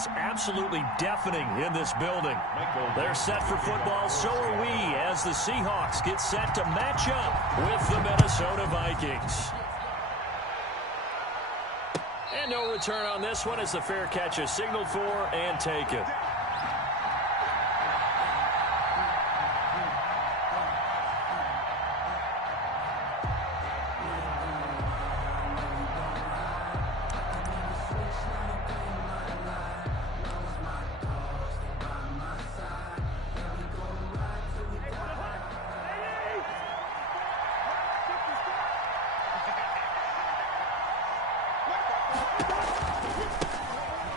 is absolutely deafening in this building. They're set for football, so are we, as the Seahawks get set to match up with the Minnesota Vikings. And no return on this one as the fair catch is signaled for and taken.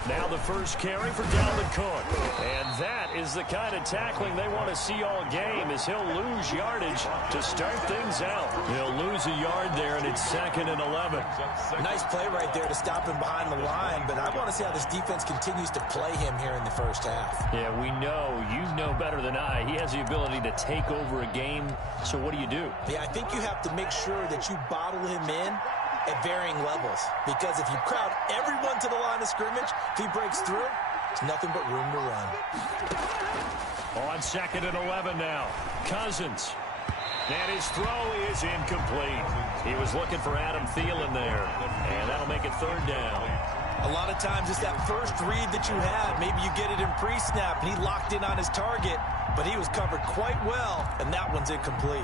Now the first carry for Dalvin Cook. And that is the kind of tackling they want to see all game, as he'll lose yardage to start things out. He'll lose a yard there, and it's 2nd and 11. Nice play right there to stop him behind the line, but I want to see how this defense continues to play him here in the first half. Yeah, we know. You know better than I. He has the ability to take over a game, so what do you do? Yeah, I think you have to make sure that you bottle him in at varying levels, because if you crowd everyone to the line of scrimmage, if he breaks through, it's nothing but room to run. On 2nd and 11 now, Cousins. And his throw is incomplete. He was looking for Adam Thielen there, and that'll make it 3rd down. A lot of times it's that first read that you have. Maybe you get it in pre-snap, and he locked in on his target, but he was covered quite well, and that one's incomplete.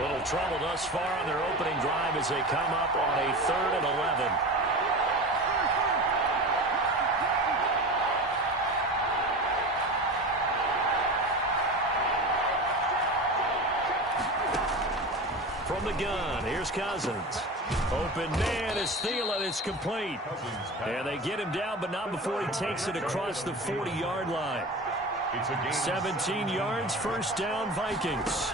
Little trouble thus far on their opening drive as they come up on a 3rd and 11. From the gun, here's Cousins. Open man is Thielen. It's complete. And they get him down, but not before he takes it across the 40-yard line. 17 yards, 1st down, Vikings.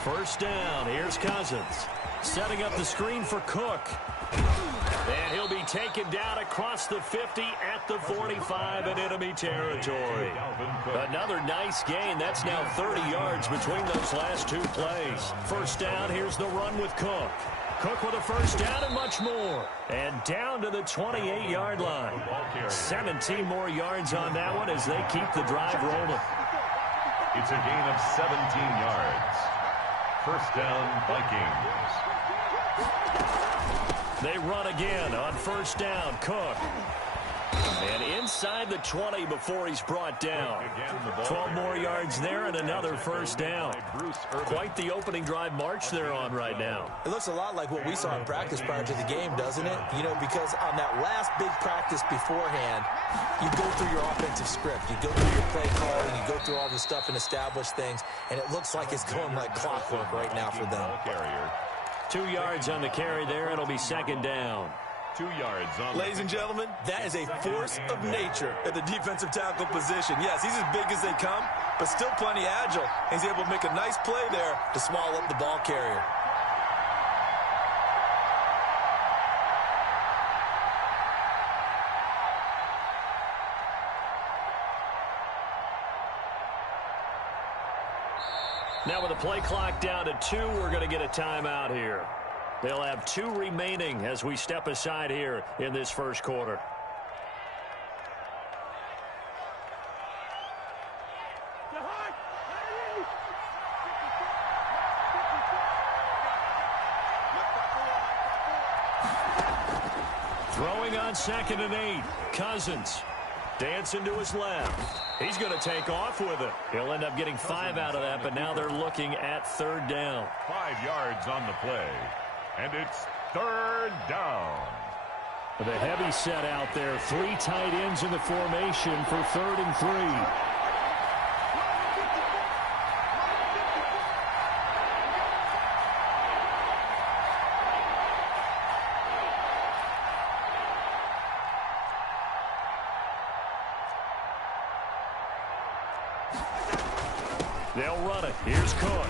First down, here's Cousins. Setting up the screen for Cook. And he'll be taken down across the 50 at the 45 in enemy territory. Another nice gain. That's now 30 yards between those last 2 plays. First down, here's the run with Cook. Cook with a first down and much more. And down to the 28-yard line. 17 more yards on that one as they keep the drive rolling. It's a gain of 17 yards. First down, Vikings. They run again on first down. Cook. And inside the 20 before he's brought down. 12 more yards there and another first down. Quite the opening drive march they're on right now. It looks a lot like what we saw in practice prior to the game, doesn't it? You know, because on that last big practice beforehand, you go through your offensive script. You go through your play calling. You go through all the stuff and establish things. And it looks like it's going like clockwork right now for them. 2 yards on the carry there. It'll be 2nd down. 2 yards on. Ladies and gentlemen, that is a force of nature at the defensive tackle position. Yes, he's as big as they come, but still plenty agile. He's able to make a nice play there to swallow up the ball carrier. Now with the play clock down to 2, we're going to get a timeout here. They'll have 2 remaining as we step aside here in this first quarter. Throwing on 2nd and 8. Cousins. Dancing to his left. He's going to take off with it. He'll end up getting 5 out of that, but now they're looking at 3rd down. 5 yards on the play. And it's 3rd down. The heavy set out there. 3 tight ends in the formation for 3rd and 3. They'll run it. Here's Cook.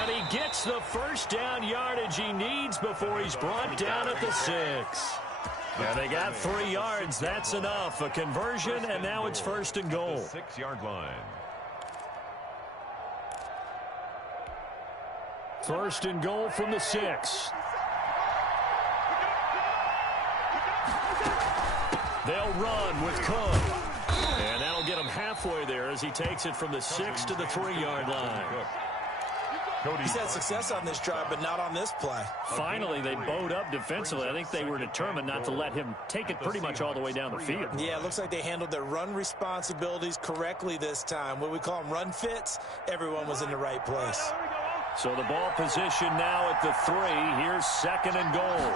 And he gets the first down yardage he needs before he's brought down at the 6. And they got 3 yards. That's enough. A conversion, and now it's 1st and goal. 6-yard line. 1st and goal from the 6. They'll run with Cook. And that'll get him halfway there as he takes it from the 6 to the 3-yard line. He's had success on this drive, but not on this play. Finally, they bowed up defensively. I think they were determined not to let him take it pretty much all the way down the field. Yeah, it looks like they handled their run responsibilities correctly this time. What we call them run fits, everyone was in the right place. So the ball position now at the 3. Here's 2nd and goal.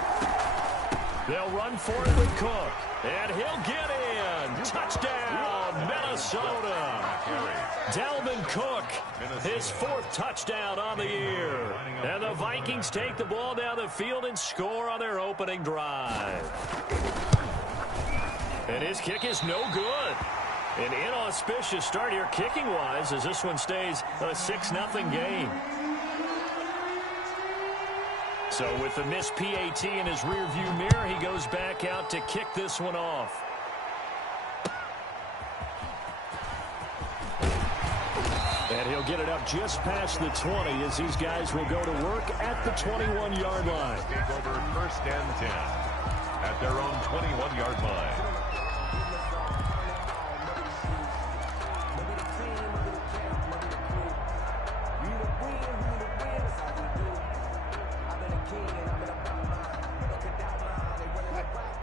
They'll run for it with Cook. And he'll get in. Touchdown, Minnesota. Dalvin Cook, his 4th touchdown on the year. And the Vikings take the ball down the field and score on their opening drive. And his kick is no good. An inauspicious start here kicking-wise as this one stays a 6-0 game. So with the missed PAT in his rearview mirror, he goes back out to kick this one off. And he'll get it up just past the 20 as these guys will go to work at the 21-yard line. Take over 1st and 10 at their own 21-yard line.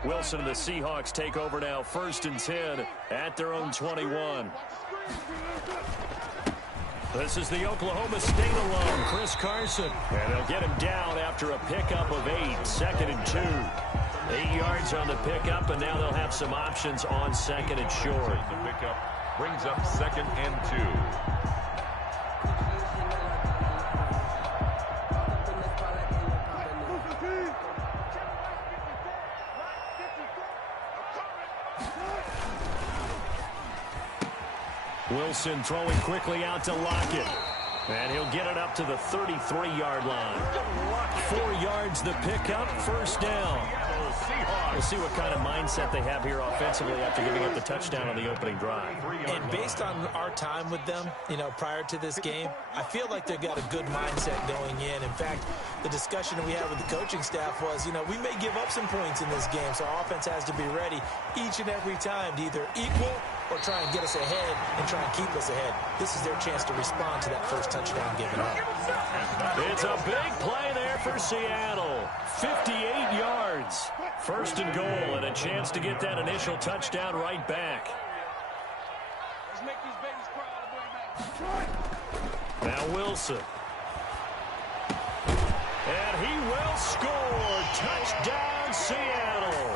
Wilson and the Seahawks take over now, 1st and 10 at their own 21. This is the Oklahoma State alum, Chris Carson. And they'll get him down after a pickup of 8, 2nd and 2. 8 yards on the pickup, and now they'll have some options on 2nd and short. The pickup brings up 2nd and 2. Wilson throwing quickly out to Lockett. And he'll get it up to the 33-yard line. 4 yards the pickup, 1st down. We'll see what kind of mindset they have here offensively after giving up the touchdown on the opening drive. And based on our time with them, prior to this game, I feel like they've got a good mindset going in. In fact, the discussion that we had with the coaching staff was, we may give up some points in this game, so our offense has to be ready each and every time to either equal or try and get us ahead and try and keep us ahead. This is their chance to respond to that first touchdown given up. It's a big play there for Seattle. 58 yards. 1st and goal, and a chance to get that initial touchdown right back. Now Wilson. And he will score. Touchdown, Seattle.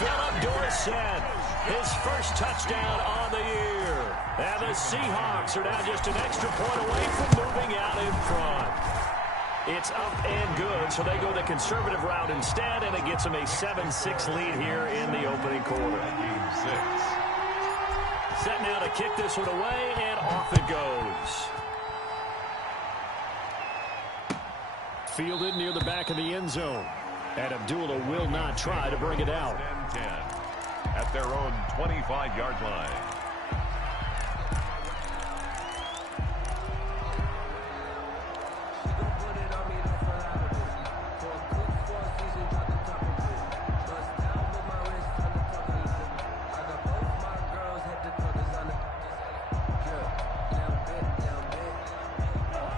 Philip Dorsett, his 1st touchdown on the year. And the Seahawks are now just an extra point away from moving out in front. It's up and good, so they go the conservative route instead, and it gets them a 7-6 lead here in the opening quarter. Game 6. Set now to kick this one away, and off it goes. Fielded near the back of the end zone. And Abdullah will not try to bring it out. 10 at their own 25-yard line.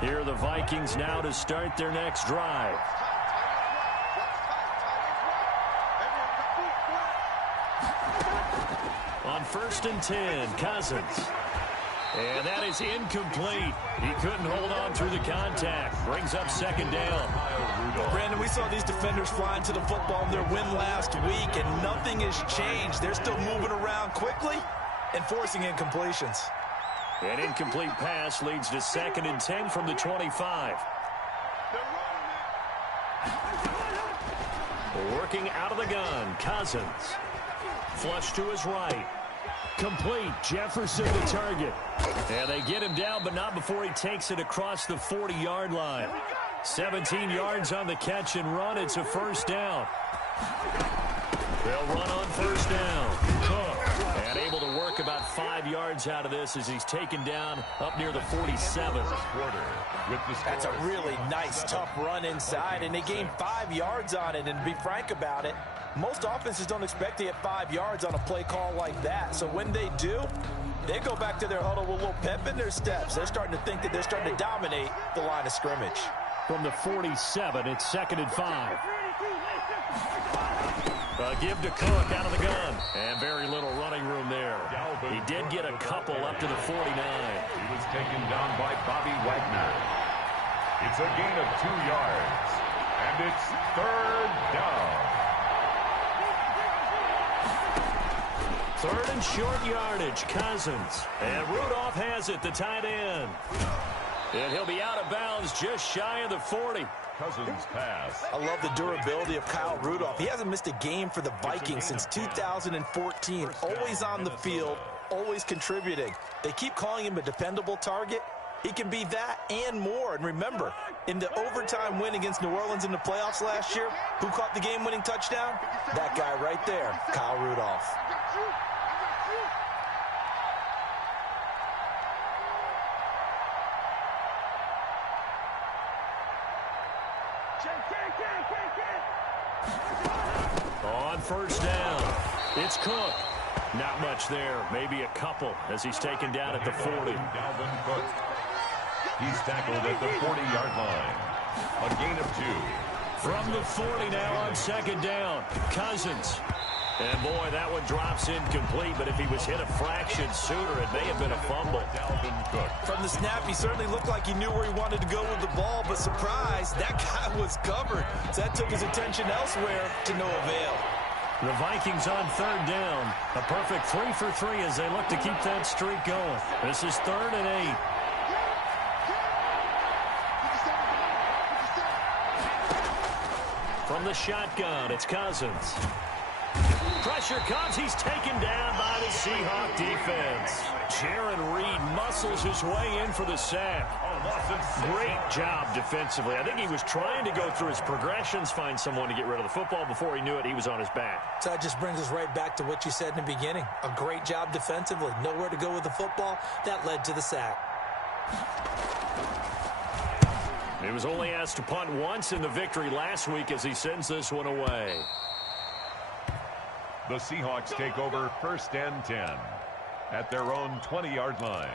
Here are the Vikings now to start their next drive. On 1st and 10, Cousins. And that is incomplete. He couldn't hold on through the contact. Brings up 2nd down. Brandon, we saw these defenders flying to the football in their win last week, and nothing has changed. They're still moving around quickly and forcing incompletions. An incomplete pass leads to 2nd and 10 from the 25. Working out of the gun, Cousins. Flush to his right. Complete. Jefferson the target. And they get him down, but not before he takes it across the 40-yard line. 17 yards on the catch and run. It's a 1st down. They'll run on 1st down. Cook. And able to work about 5 yards yards out of this as he's taken down up near the 47. That's a really nice, tough run inside, and they gained 5 yards on it. And to be frank about it, most offenses don't expect to get 5 yards on a play call like that. So when they do, they go back to their huddle with a little pep in their steps. They're starting to think that they're starting to dominate the line of scrimmage. From the 47, it's 2nd and 5. Give to Cook out of the gun. And very little running room there. He did get a couple up to the 49. He was taken down by Bobby Wagner. It's a gain of 2 yards. And it's 3rd down. 3rd and short yardage, Cousins. And Rudolph has it, the tight end. And he'll be out of bounds just shy of the 40. Cousins pass. I love the durability of Kyle Rudolph. He hasn't missed a game for the Vikings since 2014. Always on the field, always contributing. They keep calling him a dependable target. He can be that and more. And remember, in the overtime win against New Orleans in the playoffs last year, who caught the game-winning touchdown? That guy right there, Kyle Rudolph. On 1st down, it's Cook. Not much there, maybe a couple as he's taken down at the 40. Dalvin Cook. He's tackled at the 40-yard line. A gain of 2. From the 40 now on 2nd down, Cousins. And boy, that one drops incomplete, but if he was hit a fraction sooner, it may have been a fumble. Dalvin Cook. From the snap, he certainly looked like he knew where he wanted to go with the ball, but surprise, that guy was covered. So that took his attention elsewhere to no avail. The Vikings on 3rd down. A perfect 3 for 3 as they look to keep that streak going. This is 3rd and 8. From the shotgun, it's Cousins. Pressure comes. He's taken down by the Seahawk defense. Jaron Reed muscles his way in for the sack. Great job defensively. I think he was trying to go through his progressions, find someone to get rid of the football. Before he knew it, he was on his back. So that just brings us right back to what you said in the beginning. A great job defensively. Nowhere to go with the football. That led to the sack. He was only asked to punt once in the victory last week as he sends this one away. The Seahawks take over 1st and 10 at their own 20-yard line.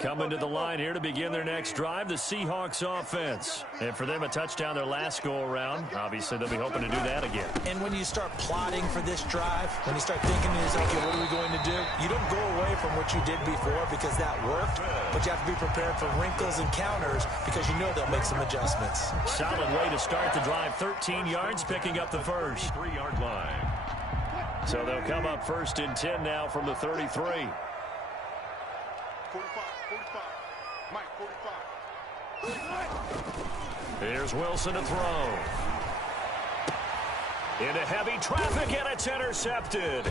Coming to the line here to begin their next drive, the Seahawks offense. And for them, a touchdown their last go-around. Obviously, they'll be hoping to do that again. And when you start plotting for this drive, when you start thinking to yourself, okay, what are we going to do? You don't go away from what you did before because that worked, but you have to be prepared for wrinkles and counters because you know they'll make some adjustments. Solid way to start the drive. 13 yards, picking up the first. 3-yard line. So they'll come up 1st and 10 now from the 33. 45, Mike, 45. Here's Wilson to throw. Into heavy traffic, and it's intercepted.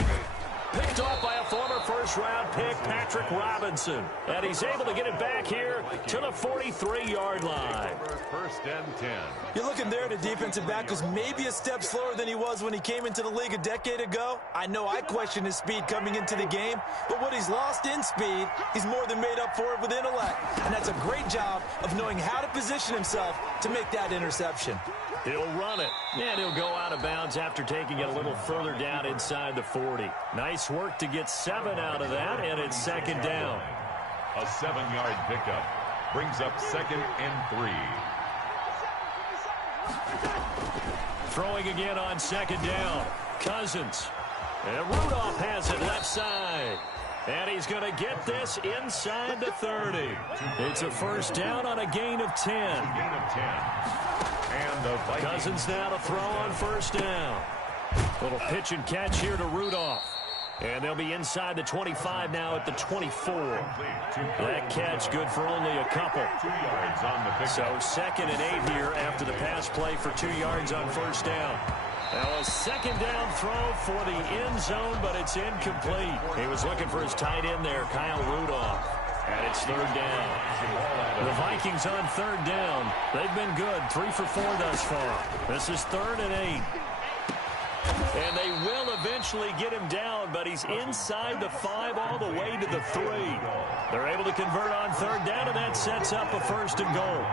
Picked off by a former first-round pick, Patrick Robinson. And he's able to get it back here to the 43-yard line. 1st and 10. You're looking there at a defensive back who's maybe a step slower than he was when he came into the league a decade ago. I know I questioned his speed coming into the game, but what he's lost in speed, he's more than made up for it with intellect. And that's a great job of knowing how to position himself to make that interception. He'll run it, and he'll go out of bounds after taking it a little further down inside the 40. Nice work to get 7 out of that, and it's 2nd down. A 7-yard pickup brings up 2nd and 3. Throwing again on 2nd down. Cousins. And Rudolph has it left side. And he's going to get this inside the 30. It's a 1st down on a gain of 10. Gain of 10. And the Vikings. Cousins now to throw on 1st down. Little pitch and catch here to Rudolph. And they'll be inside the 25 now at the 24. That catch good for only a couple. 2 yards on the pickup. So 2nd and 8 here after the pass play for 2 yards on 1st down. Now a 2nd down throw for the end zone, but it's incomplete. He was looking for his tight end there, Kyle Rudolph. And it's third down. The Vikings on third down. They've been good, 3 for 4 thus far. This is 3rd and 8. And they will eventually get him down, but he's inside the 5 all the way to the 3. They're able to convert on third down, and that sets up a 1st and goal.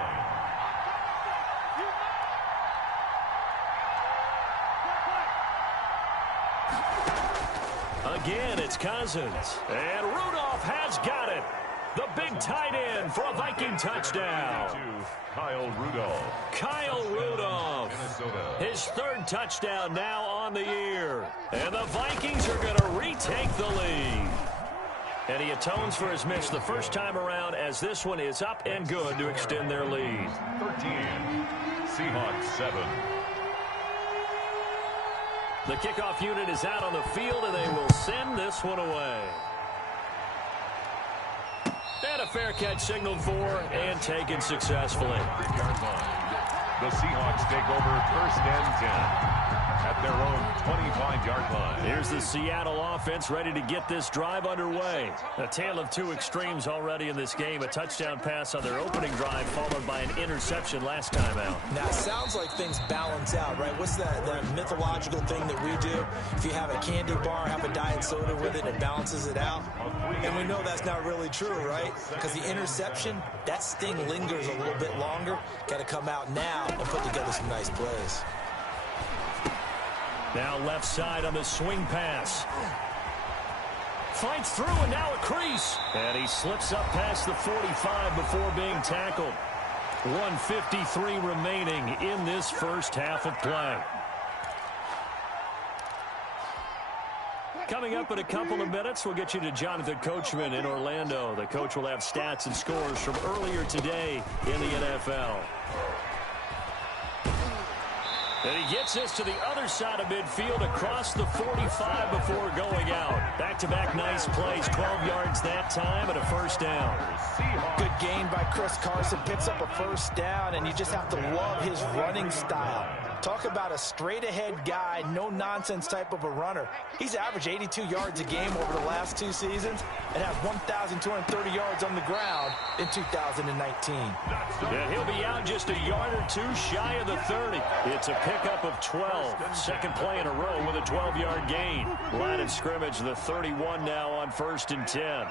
Again, it's Cousins. And Rudolph has got it. The big tight end for a Viking touchdown. Kyle Rudolph. Kyle Rudolph. Minnesota. His 3rd touchdown now on the year. And the Vikings are going to retake the lead. And he atones for his miss the first time around, as this one is up and good to extend their lead. 13. Seahawks 7. The kickoff unit is out on the field, and they will send this one away. And a fair catch signaled for and taken successfully. The Seahawks take over 1st and 10 at their own 25-yard line. Here's the Seattle offense ready to get this drive underway. A tale of 2 extremes already in this game. A touchdown pass on their opening drive followed by an interception last time out. Now, it sounds like things balance out, right? What's that mythological thing that we do? If you have a candy bar, have a diet soda with it, it balances it out. And we know that's not really true, right? Because the interception, that sting lingers a little bit longer. Got to come out now and put together some nice plays. Now left side on the swing pass. Fights through, and now a crease. And he slips up past the 45 before being tackled. 1:53 remaining in this first half of play. Coming up in a couple of minutes, we'll get you to Jonathan Coachman in Orlando. The coach will have stats and scores from earlier today in the NFL. And he gets this to the other side of midfield across the 45 before going out. Back-to-back nice plays, 12 yards that time and a 1st down. Good gain by Chris Carson, picks up a 1st down, and you just have to love his running style. Talk about a straight-ahead guy, no-nonsense type of a runner. He's averaged 82 yards a game over the last 2 seasons and has 1,230 yards on the ground in 2019. And he'll be out just a yard or 2 shy of the 30. It's a pickup of 12. Second play in a row with a 12-yard gain. Line of scrimmage, the 31 now on 1st and 10.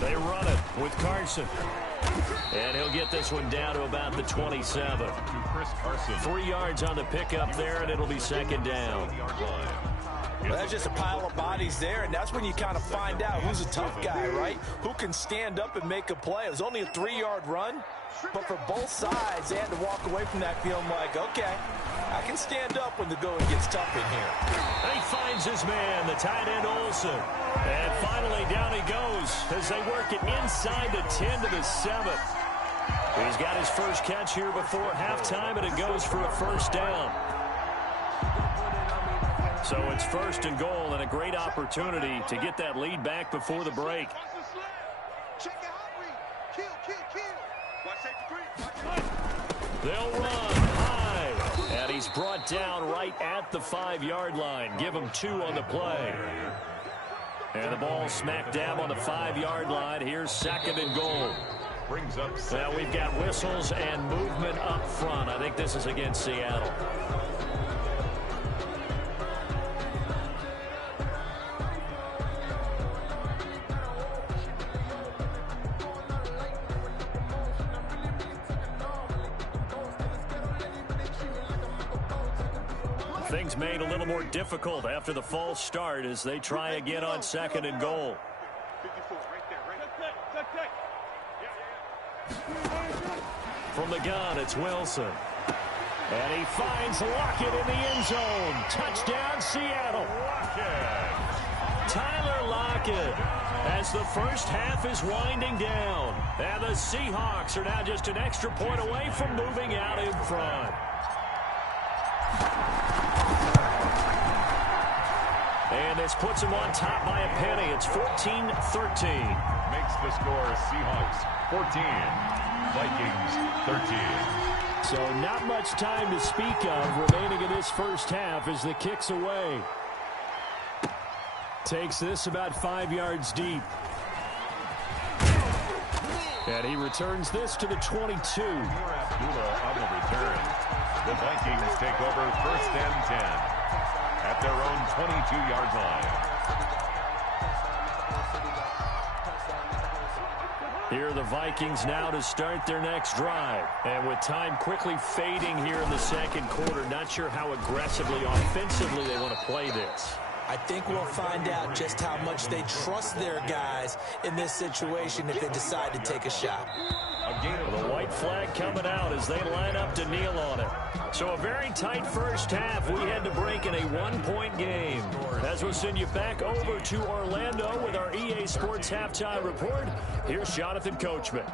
They run it with Carson. And he'll get this one down to about the 27. To Chris Carson. 3 yards on the pickup there, and it'll be 2nd down. Well, that's just a pile of bodies there, and that's when you kind of find out who's a tough guy, right? Who can stand up and make a play. It was only a 3-yard run, but for both sides, they had to walk away from that feeling like, okay, I can stand up when the going gets tough in here. And he finds his man, the tight end Olsen. And finally down he goes as they work it inside the 10 to the 7. He's got his first catch here before halftime, and it goes for a 1st down. So it's 1st and goal, and a great opportunity to get that lead back before the break. They'll run high, and he's brought down right at the 5-yard line. Give him 2 on the play. And the ball smack dab on the 5-yard line. Here's 2nd and goal. Brings up. Well, we've got whistles and movement up front. I think this is against Seattle. Things made a little more difficult after the false start as they try again on 2nd and goal. From the gun, it's Wilson. And he finds Lockett in the end zone. Touchdown, Seattle. Tyler Lockett as the first half is winding down. And the Seahawks are now just an extra point away from moving out in front. And this puts him on top by a penny. It's 14-13. Makes the score Seahawks 14, Vikings 13. So not much time to speak of remaining in this first half as the kick's away. Takes this about 5 yards deep. And he returns this to the 22. Abdullah on the return. The Vikings take over 1st and 10 at their own 22-yard line. Here are the Vikings now to start their next drive. And with time quickly fading here in the second quarter, not sure how aggressively, offensively they want to play this. I think we'll find out just how much they trust their guys in this situation if they decide to take a shot. The white flag coming out as they line up to kneel on it. So a very tight first half. We had to break in a one-point game. As we'll send you back over to Orlando with our EA Sports Halftime Report, here's Jonathan Coachman.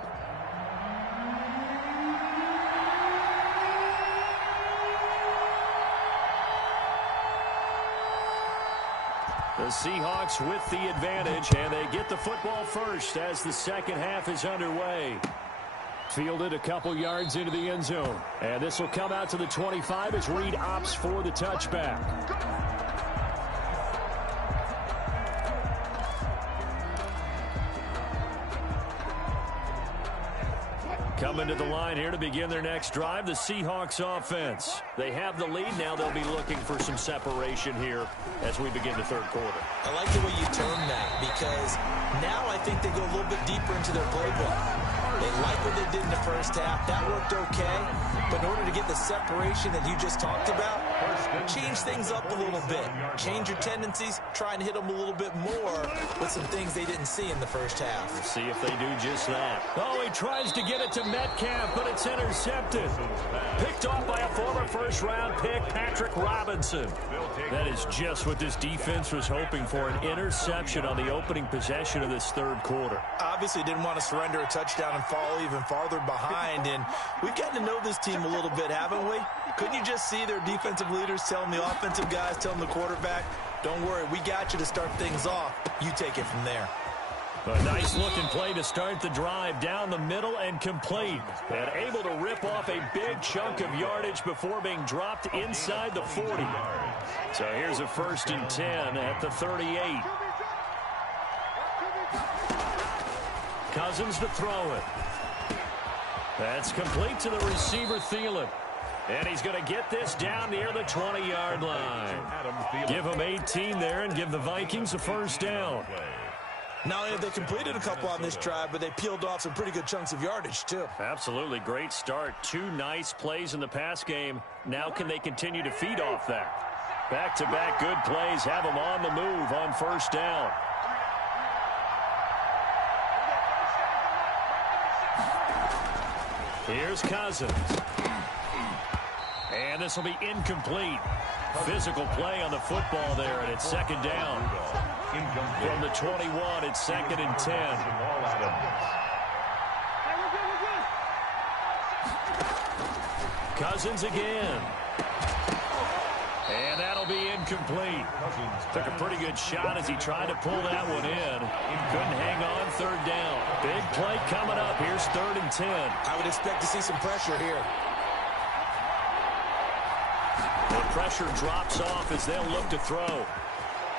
The Seahawks with the advantage, and they get the football first as the second half is underway. Fielded a couple yards into the end zone. And this will come out to the 25 as Reed opts for the touchback. Coming to the line here to begin their next drive, the Seahawks offense. They have the lead. Now they'll be looking for some separation here as we begin the third quarter. I like the way you term that because now I think they go a little bit deeper into their playbook. They like what they did in the first half. That worked okay. But in order to get the separation that you just talked about, change things up a little bit. Change your tendencies. Try and hit them a little bit more with some things they didn't see in the first half. We'll see if they do just that. Oh, he tries to get it to Metcalf, but it's intercepted. Picked off by a former first-round pick, Patrick Robinson. That is just what this defense was hoping for, an interception on the opening possession of this third quarter. Obviously didn't want to surrender a touchdown and fall even farther behind, and we've gotten to know this team a little bit, haven't we? Couldn't you just see their defensive leaders telling the offensive guys, telling the quarterback, don't worry, we got you to start things off. You take it from there. A nice-looking play to start the drive down the middle and complete. And able to rip off a big chunk of yardage before being dropped inside the 40. So here's a 1st and 10 at the 38. Cousins to throw it. That's complete to the receiver, Thielen. And he's going to get this down near the 20-yard line. Give him 18 there and give the Vikings a first down. Not only have they completed a couple on this drive, but they peeled off some pretty good chunks of yardage, too. Absolutely. Great start. 2 nice plays in the pass game. Now can they continue to feed off that? Back-to-back good plays have them on the move on first down. Here's Cousins. And this will be incomplete. Physical play on the football there, and it's second down. From the 21, it's 2nd and 10. Cousins again. And that'll be incomplete. Took a pretty good shot as he tried to pull that one in. Couldn't hang on, third down. Big play coming up. Here's 3rd and 10. I would expect to see some pressure here. The pressure drops off as they'll look to throw.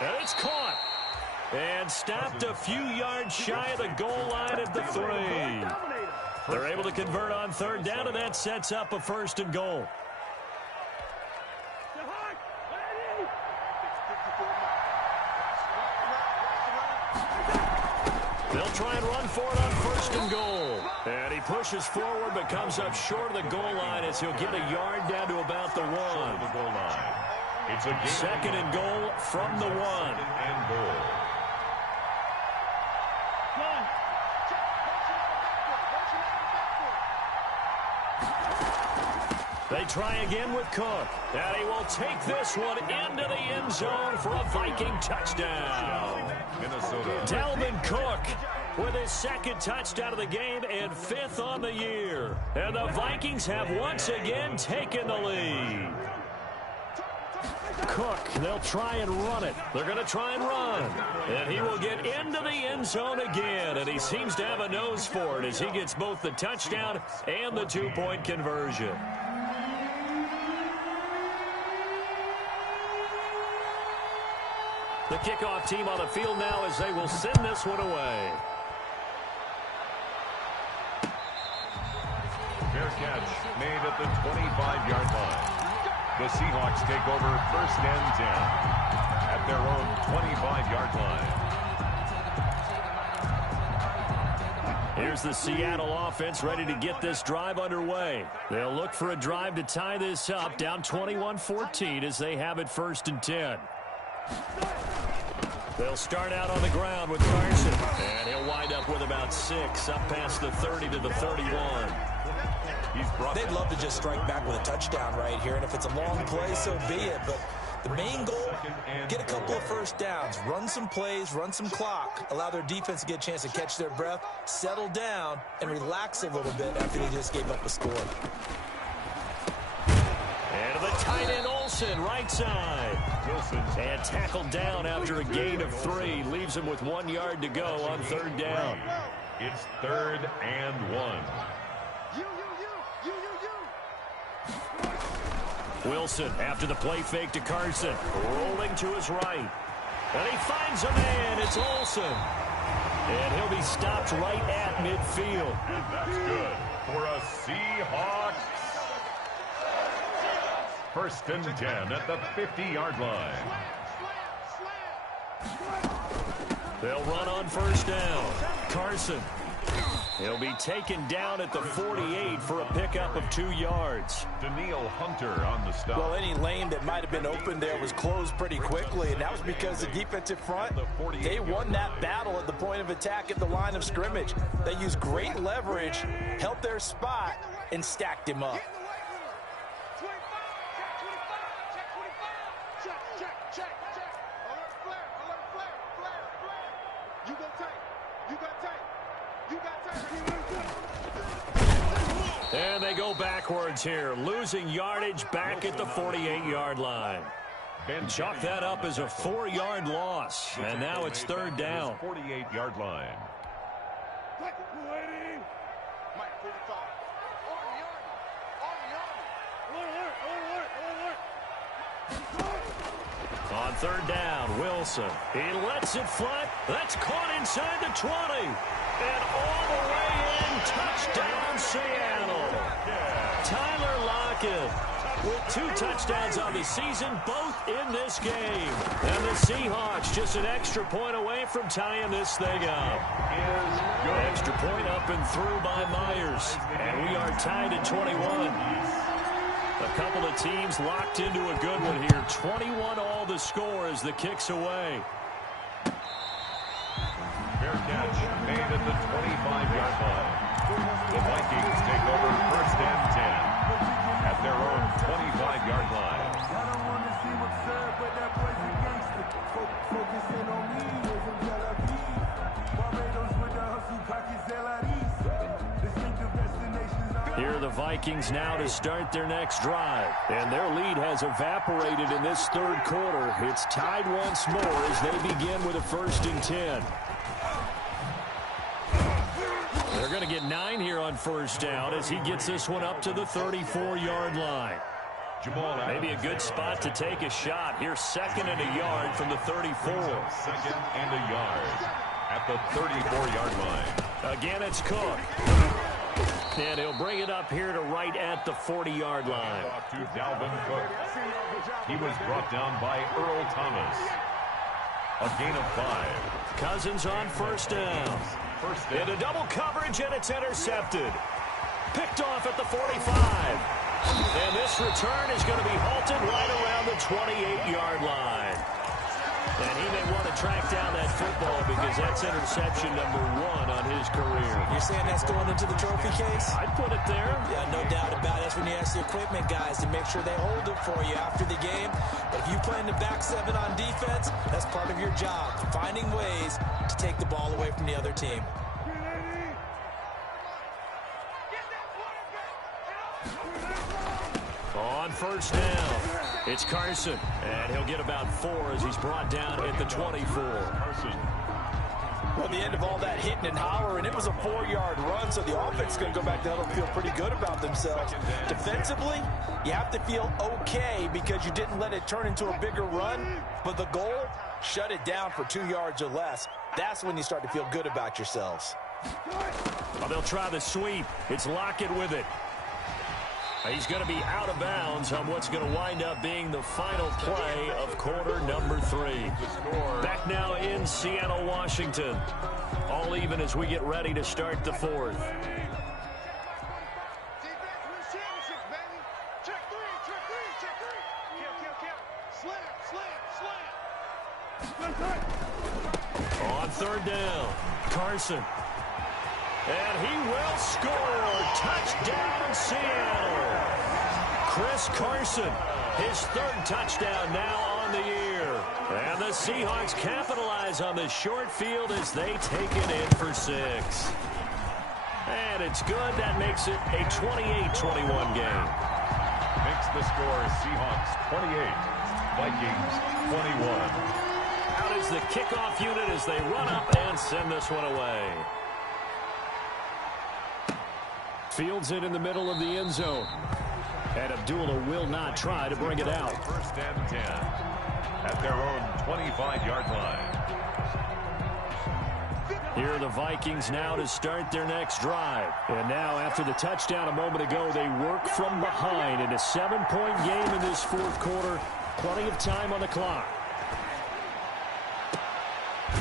And it's caught. And stopped a few yards shy of the goal line at the 3. They're able to convert on third down, and that sets up a 1st and goal. They'll try and run for it on 1st and goal. And he pushes forward but comes up short of the goal line as he'll get a yard down to about the 1. It's a 2nd and goal from the 1. And goal. They try again with Cook. And he will take this one into the end zone for a Viking touchdown. Minnesota. Dalvin Cook with his 2nd touchdown of the game and 5th on the year. And the Vikings have once again taken the lead. Cook, they'll try and run it. They're going to try and run. And he will get into the end zone again. And he seems to have a nose for it as he gets both the touchdown and the two-point conversion. The kickoff team on the field now as they will send this one away. Fair catch made at the 25-yard line. The Seahawks take over first and 10 at their own 25-yard line. Here's the Seattle offense ready to get this drive underway. They'll look for a drive to tie this up, down 21-14 as they have it first and 10. They'll start out on the ground with Carson, and he'll wind up with about 6, up past the 30 to the 31. They'd love to just strike back with a touchdown right here, and if it's a long play, so be it. But the main goal, get a couple of first downs, run some plays, run some clock, allow their defense to get a chance to catch their breath, settle down, and relax a little bit after they just gave up a score. And the tight end Olsen, right side. And tackled down after a gain of 3. Leaves him with 1 yard to go on third down. It's 3rd and 1. Wilson after the play fake to Carson. Rolling to his right. And he finds a man. It's Olsen. And he'll be stopped right at midfield. And that's good for a Seahawks. First and 10 at the 50-yard line. They'll run on first down. Carson. He'll be taken down at the 48 for a pickup of 2 yards. Daniil Hunter on the stop. Well, any lane that might have been open there was closed pretty quickly, and that was because the defensive front, they won that battle at the point of attack at the line of scrimmage. They used great leverage, held their spot, and stacked him up. And they go backwards here, losing yardage back at the 48-yard line. Chalk that up as a 4-yard loss, and now it's third down. 48-yard line. On third down, Wilson. He lets it fly. That's caught inside the 20. And all the way in, touchdown Seattle. Tyler Lockett with 2 touchdowns on the season, both in this game. And the Seahawks just an extra point away from tying this thing up. Extra point up and through by Myers. And we are tied at 21. A couple of teams locked into a good one here. 21 all the score as the kick's away. Fair catch made at the 25-yard line. The Vikings take over first and 10 at their own 25-yard line. I don't want to see what's up, but that boy's a gangster. Focusing on me isn't Tel Aviv. Barbados with the hustle, pockets LREs. Distinctive destinations. Here are the Vikings now to start their next drive. And their lead has evaporated in this third quarter. It's tied once more as they begin with a first and 10. They're going to get 9 here on first down as he gets this one up to the 34-yard line. Maybe a good spot to take a shot. Here's 2nd and a yard from the 34. 2nd and a yard at the 34-yard line. Again, it's Cook. And he'll bring it up here to right at the 40-yard line. To Dalvin Cook. He was brought down by Earl Thomas. A gain of 5. Cousins on first down. Into double coverage, and it's intercepted. Picked off at the 45. And this return is going to be halted right around the 28-yard line. And he may want to track down that football because that's interception number 1 on his career. You're saying that's going into the trophy case? I'd put it there. Yeah, no doubt about it. That's when you ask the equipment guys to make sure they hold it for you after the game. But if you play in the back 7 on defense, that's part of your job, finding ways to take the ball away from the other team. On On first down, it's Carson, and he'll get about 4 as he's brought down at the 24. Well, the end of all that hitting and hollering, it was a 4-yard run, so the offense is going to go back to huddle and feel pretty good about themselves. Defensively, you have to feel okay because you didn't let it turn into a bigger run, but the goal, shut it down for 2 yards or less. That's when you start to feel good about yourselves. Well, they'll try the sweep. It's Lockett with it. He's going to be out of bounds on what's going to wind up being the final play of quarter number 3. Back now in Seattle, Washington. All even as we get ready to start the 4th. On third down, Carson. And he will score. Touchdown, Seattle. Chris Carson, his 3rd touchdown now on the year. And the Seahawks capitalize on the short field as they take it in for 6. And it's good. That makes it a 28-21 game. Makes the score Seahawks 28, Vikings 21. Out is the kickoff unit as they run up and send this one away. Fields it in the middle of the end zone. And Abdullah will not try to bring it out. First and 10 at their own 25-yard line. Here are the Vikings now to start their next drive. And now after the touchdown a moment ago, they work from behind in a 7-point game in this 4th quarter. Plenty of time on the clock.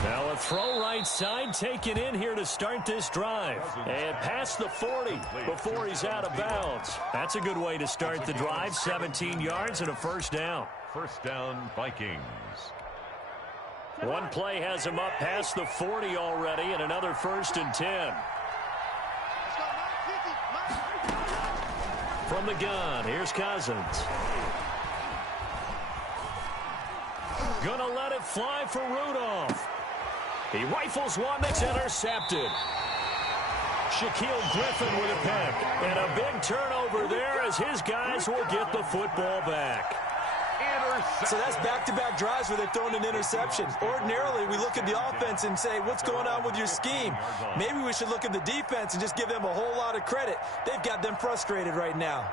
Now a throw right side taken in here to start this drive. And past the 40 before he's out of bounds. That's a good way to start the drive. 17 yards and a first down. First down, Vikings. One play has him up past the 40 already, and another 1st and 10. From the gun, here's Cousins. Gonna let it fly for Rudolph. He rifles one that's intercepted. Shaquille Griffin with a pick. And a big turnover there as his guys will get the football back. So that's back-to-back drives where they're throwing an interception. Ordinarily, we look at the offense and say, what's going on with your scheme? Maybe we should look at the defense and just give them a whole lot of credit. They've got them frustrated right now.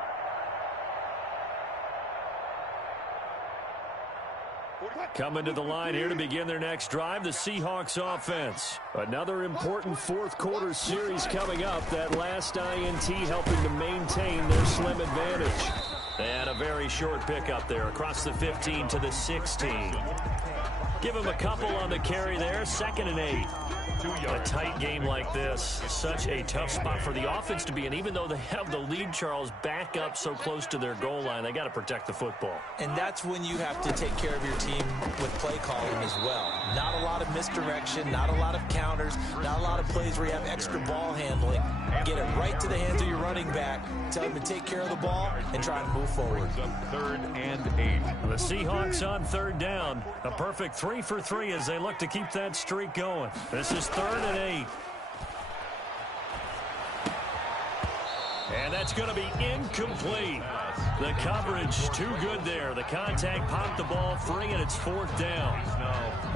Coming to the line here to begin their next drive, the Seahawks offense. Another important 4th quarter series coming up. That last INT helping to maintain their slim advantage. And a very short pickup there across the 15 to the 16. Give him a couple on the carry there. 2nd and 8. A tight game like this, such a tough spot for the offense to be in. Even though they have the lead, Charles, back up so close to their goal line, they got to protect the football. And that's when you have to take care of your team with play calling as well. Not a lot of misdirection, not a lot of counters, not a lot of plays where you have extra ball handling. Get it right to the hands of your running back, tell him to take care of the ball, and try to move forward. 3rd and 8. The Seahawks on 3rd down. A perfect 3 for 3 as they look to keep that streak going. This is 3rd and 8. And that's going to be incomplete. The coverage too good there. The contact popped the ball free, and it's 4th down.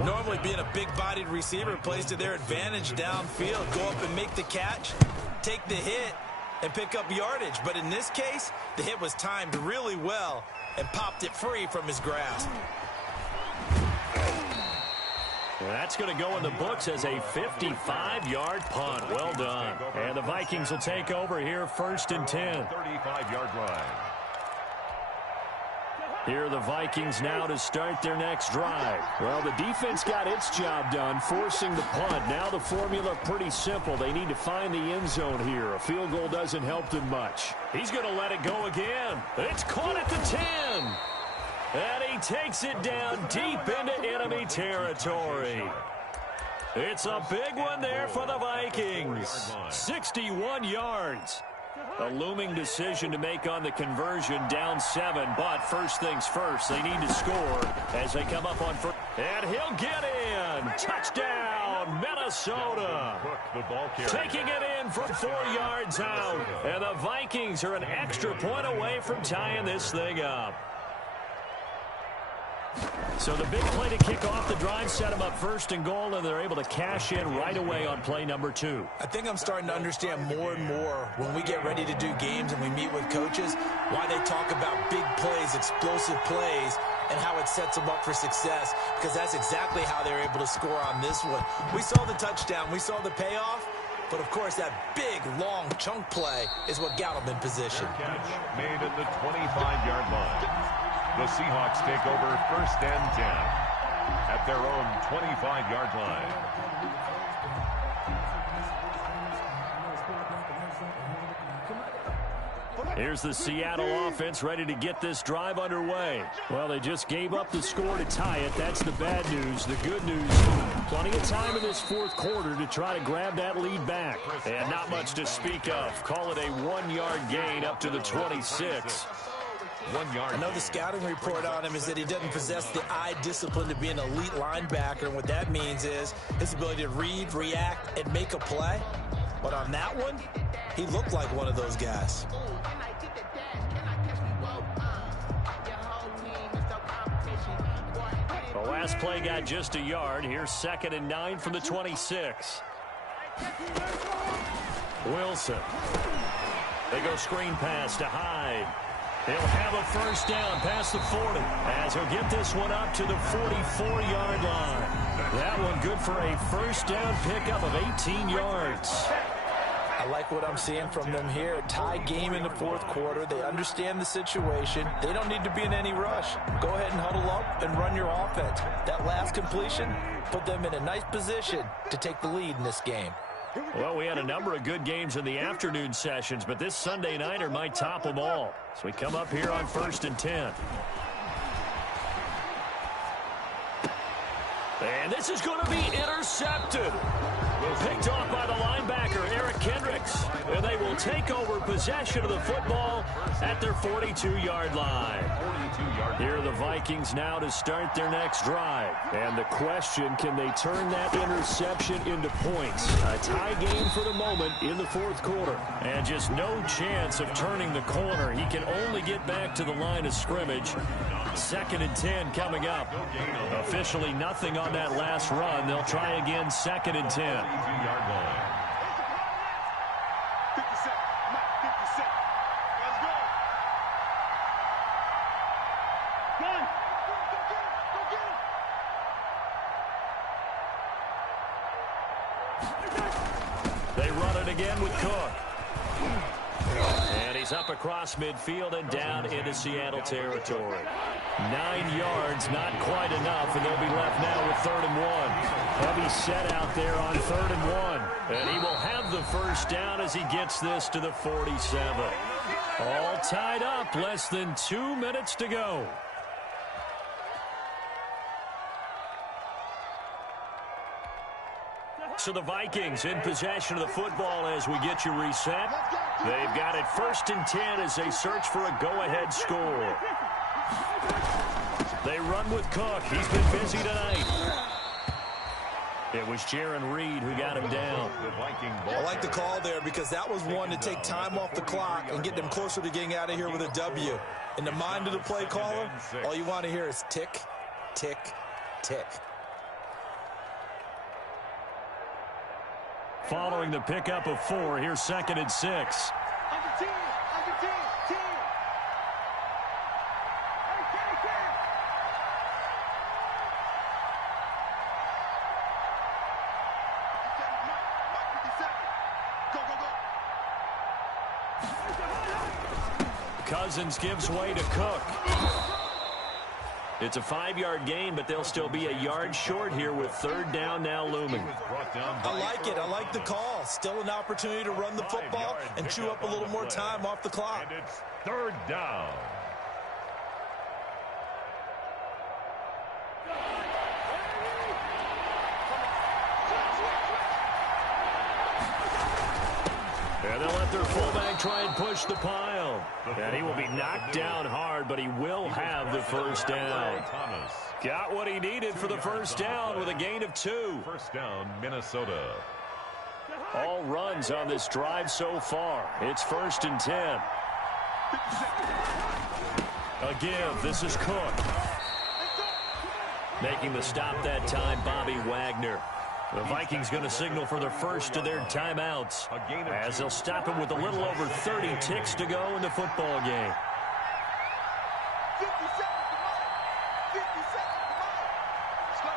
Normally being a big-bodied receiver plays to their advantage downfield. Go up and make the catch, take the hit, and pick up yardage. But in this case, the hit was timed really well and popped it free from his grasp. That's going to go in the books as a 55-yard punt. Well done. And the Vikings will take over here 1st and 10. 35-yard line. Here are the Vikings now to start their next drive. Well, the defense got its job done, forcing the punt. Now the formula pretty simple. They need to find the end zone here. A field goal doesn't help them much. He's going to let it go again. It's caught at the 10. And he takes it down deep into enemy territory. It's a big one there for the Vikings. 61 yards. A looming decision to make on the conversion, down 7. But first things first, they need to score as they come up on first. And he'll get in. Touchdown, Minnesota. Taking it in from 4 yards out. And the Vikings are an extra point away from tying this thing up. So the big play to kick off the drive set them up first and goal, and they're able to cash in right away on play number 2. I think I'm starting to understand more and more when we get ready to do games and we meet with coaches why they talk about big plays, explosive plays, and how it sets them up for success, because that's exactly how they're able to score on this one. We saw the touchdown. We saw the payoff. But, of course, that big, long chunk play is what got them in position. Catch made at the 25-yard line. The Seahawks take over first and 10 at their own 25-yard line. Here's the Seattle offense ready to get this drive underway. Well, they just gave up the score to tie it. That's the bad news. The good news, plenty of time in this fourth quarter to try to grab that lead back. And not much to speak of. Call it a 1-yard gain up to the 26. 1 yard. I know the scouting report on him is that he doesn't possess the eye discipline to be an elite linebacker. And what that means is his ability to read, react, and make a play. But on that one, he looked like one of those guys. The last play got just a yard. Here's 2nd and 9 from the 26. Wilson. They go screen pass to Hyde. He'll have a first down past the 40 as he'll get this one up to the 44-yard line. That one good for a first down pickup of 18 yards. I like what I'm seeing from them here. Tie game in the fourth quarter. They understand the situation. They don't need to be in any rush. Go ahead and huddle up and run your offense. That last completion put them in a nice position to take the lead in this game. Well, we had a number of good games in the afternoon sessions, but this Sunday nighter might top them all. So we come up here on 1st and 10. And this is going to be intercepted. Picked off by the linebacker, Eric Kendricks. And they will take over possession of the football at their 42-yard line. Here are the Vikings now to start their next drive. And the question, can they turn that interception into points? A tie game for the moment in the fourth quarter. And just no chance of turning the corner. He can only get back to the line of scrimmage. 2nd and 10 coming up. Officially nothing on that last run. They'll try again 2nd and 10. 52-yard line. 50 seconds. Mike, 50 seconds. Let's go. Run. Go get it. They run it again with Cook. And he's up across midfield and down into Seattle territory. 9 yards, not quite enough, and they'll be left now with 3rd and 1. Heavy set out there on 3rd and 1. And he will have the first down as he gets this to the 47. All tied up, less than 2 minutes to go. So the Vikings in possession of the football as we get you reset. They've got it 1st and 10 as they search for a go-ahead score. They run with Cook. He's been busy tonight. It was Jaron Reed who got him down. I like the call there because that was one to take time off the clock and get them closer to getting out of here with a W. In the mind of the play caller, all you want to hear is tick, tick, tick. Following the pickup of 4, here's 2nd and 6. Under 10. Under 10. 10. Cousins gives way to Cook. It's a 5-yard gain, but they'll still be a yard short here with 3rd down now looming. I like it. I like the call. Still an opportunity to run the football and chew up a little more time off the clock. And it's 3rd down. And they'll let their fullback try and push the pile. And he will be knocked down hard, but he will have the first down. Got what he needed for the first down with a gain of 2. First down, Minnesota. All runs on this drive so far. It's 1st and 10. Again, this is Cook. Making the stop that time, Bobby Wagner. The Vikings going to signal for the first of their timeouts as they'll stop him with a little over 30 ticks to go in the football game. 50 seconds to mine. 50 seconds to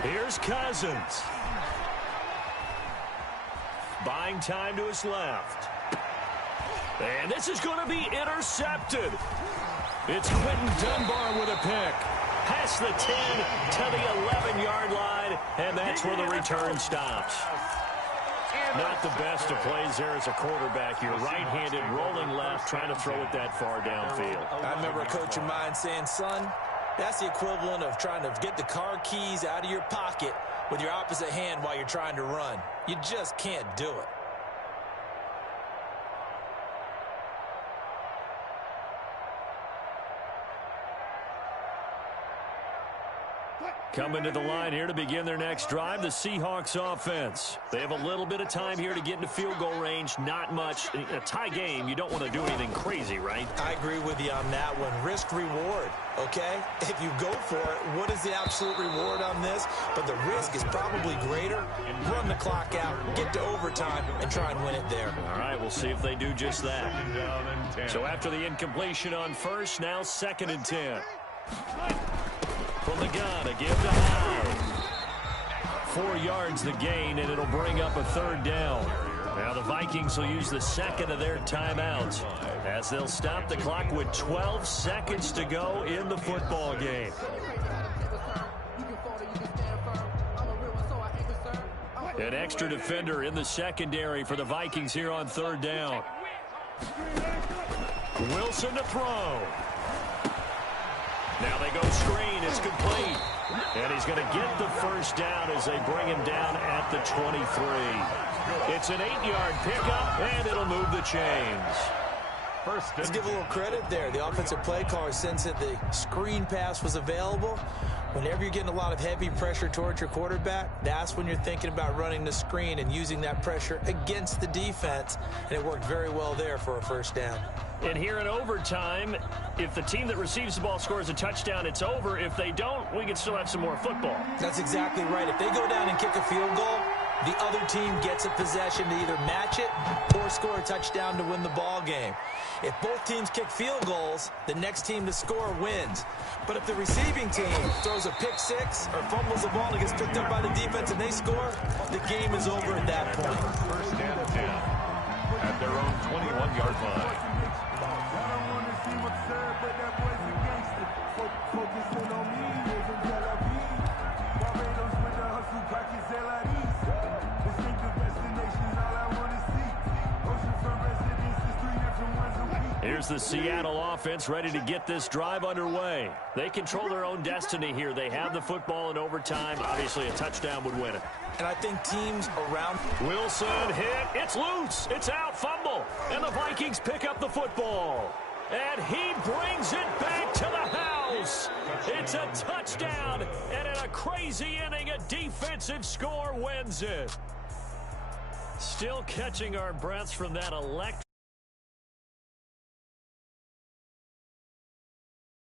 mine. Here's Cousins. Buying time to his left. And this is going to be intercepted. It's Quentin Dunbar with a pick. Past the 10 to the 11-yard line, and that's where the return stops. Not the best of plays there as a quarterback. You're right-handed, rolling left, trying to throw it that far downfield. I remember a coach of mine saying, son, that's the equivalent of trying to get the car keys out of your pocket with your opposite hand while you're trying to run. You just can't do it. Coming to the line here to begin their next drive, the Seahawks offense. They have a little bit of time here to get into field goal range, not much. In a tie game, you don't want to do anything crazy, right? I agree with you on that one. Risk-reward, okay? If you go for it, what is the absolute reward on this? But the risk is probably greater. Run the clock out, get to overtime, and try and win it there. All right, we'll see if they do just that. So after the incompletion on first, now 2nd and 10. From the gun, a give to Howard. 4 yards the gain, and it'll bring up a 3rd down. Now the Vikings will use the second of their timeouts as they'll stop the clock with 12 seconds to go in the football game. An extra defender in the secondary for the Vikings here on 3rd down. Wilson to throw. Now they go screen. It's complete. And he's going to get the first down as they bring him down at the 23. It's an 8-yard pickup, and it'll move the chains. Let's give a little credit there. The offensive play caller, since that the screen pass was available, whenever you're getting a lot of heavy pressure towards your quarterback, that's when you're thinking about running the screen and using that pressure against the defense. And it worked very well there for a first down. And here in overtime, if the team that receives the ball scores a touchdown, it's over. If they don't, we can still have some more football. That's exactly right. If they go down and kick a field goal, the other team gets a possession to either match it or score a touchdown to win the ball game. If both teams kick field goals, the next team to score wins. But if the receiving team throws a pick six or fumbles the ball and gets picked up by the defense and they score, the game is over at that point. First and 10 at their own 21-yard line. Here's the Seattle offense ready to get this drive underway. They control their own destiny here. They have the football in overtime. Obviously, a touchdown would win it. And I think teams around... Wilson hit. It's loose. It's out. Fumble. And the Vikings pick up the football. And he brings it back to the house. It's a touchdown. And in a crazy inning, a defensive score wins it. Still catching our breaths from that electric...